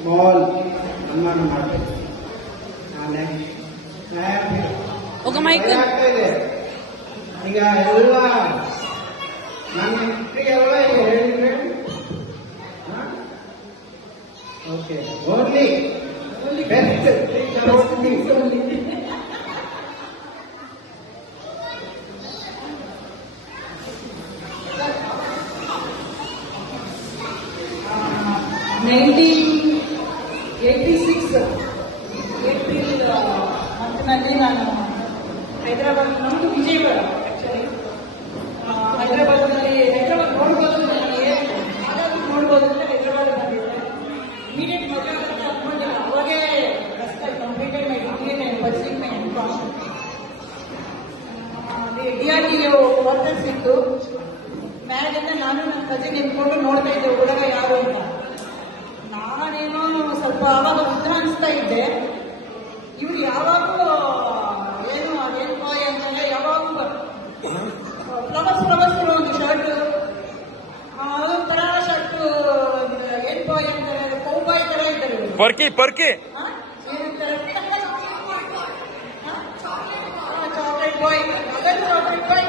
Small ಸನ್ಮಾನ ಮಾಡಬೇಕು. ఒక మైక్ ಈಗ ಎಲ್ಲ ನನ್ನ ಮಕ್ಕಳಿಗೆಲ್ಲ ಈಗ ಹೇಳಿದ್ರೆ ಓಕೆ ಓನ್ಲಿ ಬೆಸ್ಟ್ ಏಪ್ರಿಲ್ ಮಂತ್ನಲ್ಲಿ ನಾನು ಹೈದರಾಬಾದ್, ನಮ್ಮದು ವಿಜಯವಾಡ ಆ್ಯಕ್ಚುಲಿ. ಹೈದರಾಬಾದ್ ನೋಡ್ಬೋದು, ನನಗೆ ಹಾಗಾಗಿ ನೋಡ್ಬೋದು ಅಂತ ಹೈದರಾಬಾದ್ ಬಂದಿದ್ದೆ. ಇಮಿಡಿಯೇಟ್ ಮದುವೆ ಅಂತ ಅಂದ್ಕೊಂಡಿಲ್ಲ, ಅವಾಗೇ completed my degree and pursuing my M Com. DRDO quarters ಇತ್ತು. ಮ್ಯಾಲಿಂದ ನಾನು ನನ್ನ ಕಜಿನ್ ನಿಂತ್ಕೊಂಡು ನೋಡ್ತಾ ಇದ್ದೆ ಹುಡುಗ ಯಾರು ಅಂತ. ನಾನೇನೋ ಸ್ವಲ್ಪ ಆವಾಗ ಉದ್ದ ಅನಿಸ್ತಾ ಇದ್ದೆ. ಇವ್ರು ಯಾವಾಗೂ ಏನು ಅದೇನು ಬಾಯ್ ಅಂತಂದ್ರೆ ಯಾವಾಗೂ ಫ್ಲವರ್ಸ್ ಒಂದು ಶರ್ಟ್, ಅದೊಂಥರ ಶರ್ಟ್ ಏನ್ ಬಾಯ್ ಅಂತಾರೆ, ಕೌ ಬಾಯ್ ತರ ಇದ್ದಾರೆ. ಚಾಕ್ಲೇಟ್ ಬಾಯ್, ಅದನ್ನು ಚಾಕ್ಲೇಟ್ ಬಾಯ್.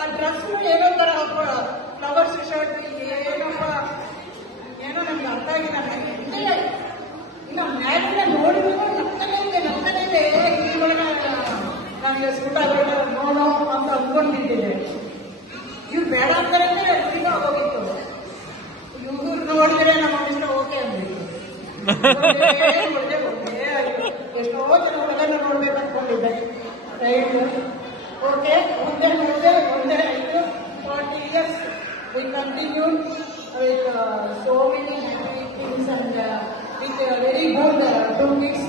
ಆ ಡ್ರೆಸ್ ಏನೋ ತರ ಫ್ಲವರ್ಸ್ ಶರ್ಟ್, ಏನೋ ನಮ್ಗೆ ಅರ್ಥ ಆಗಿಲ್ಲ. ಇನ್ನು ಮ್ಯಾಲಿನ ನೋಡಿದ್ರು ನಗ್ತಾನೆ ಇದೆ. ಈ ಒಳಗೆ ನನಗೆ ಸೂಟ್ ಆಗೋಲ್ಲ ನೋಡೋ ಅಂತ ಅಂದ್ಕೊಂಡಿದ್ದೆ. ಇವ್ರು ಬೇಡ ಅಂತಾರೆ ಈಗ ಹೋಗಿತ್ತು. ಇವ್ರು ನೋಡಿದ್ರೆ ನಮ್ಮ ಇಷ್ಟ ಓಕೆ ಅಂದಿತ್ತು. ಎಷ್ಟೋ ಜನ ಹುಡುಗನ ನೋಡ್ಬೇಕು ಅನ್ಕೊಂಡಿದ್ದೆ. Right, okay. ಮುಂದೆ ಒಂದೇ ಆಯಿತು. 40 years we continued with so many happy things and with a very good 2 kids.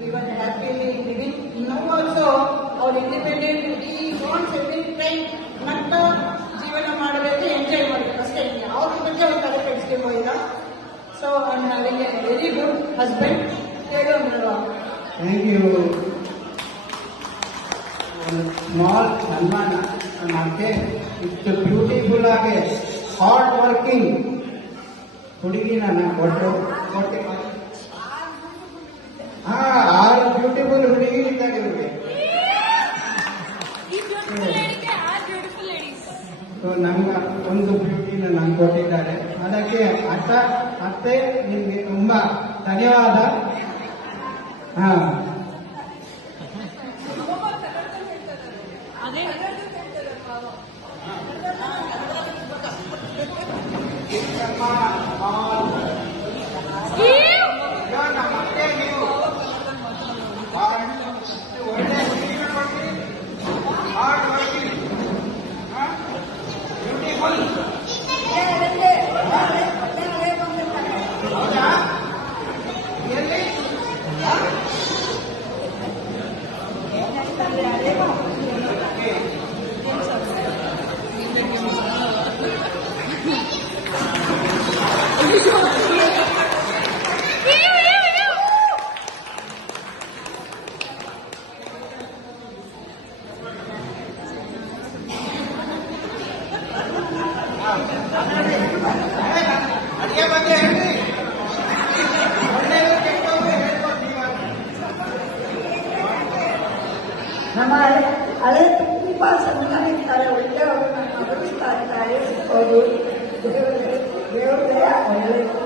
We were happily living. Now also our independent, we want every time ನಕ್ಕ ಜೀವನ ಮಾಡಬೇಕು, ಎಂಜಾಯ್ ಮಾಡಬೇಕು ಅಷ್ಟೇ. ಅವ್ರ ಬಗ್ಗೆ ಒಂದು ತಲೆ ಕೆಡಿಸ್ಕೋಲ್ಲ. So I am having a very good husband. ಹೇಳೋ ಥ್ಯಾಂಕ್ ಯು. ಸ್ಮಾಲ್ ಸನ್ಮಾನ ನಮಗೆ ಇಷ್ಟು ಬ್ಯೂಟಿಫುಲ್ ಆಗಿ ಹಾರ್ಡ್ ವರ್ಕಿಂಗ್ ಹುಡುಗಿ ನಾನು ಕೊಟ್ಟೆ. 6 ಬ್ಯೂಟಿಫುಲ್ ಹುಡುಗಿ ಇದ್ದಾರೆ ಇವ್ರಿಗೆ. ನಂಗೆ ಒಂದು ಬ್ಯೂಟಿನ ನಂಗೆ ಕೊಟ್ಟಿದ್ದಾರೆ. ಅದಕ್ಕೆ ಅತ್ತೆ ನಿಮಗೆ ತುಂಬಾ ಧನ್ಯವಾದ. ನಮ್ಮ ಹಳೆ ತುಂಬಾ ಸಣ್ಣಗಿರ್ತಾರೆ, ಒಳ್ಳೆಯವರು ಗಮನಿಸ್ತಾ ಇದ್ದಾರೆ. ಹೌದು, ದೇವರೇ ಒಳ್ಳೆಯದು.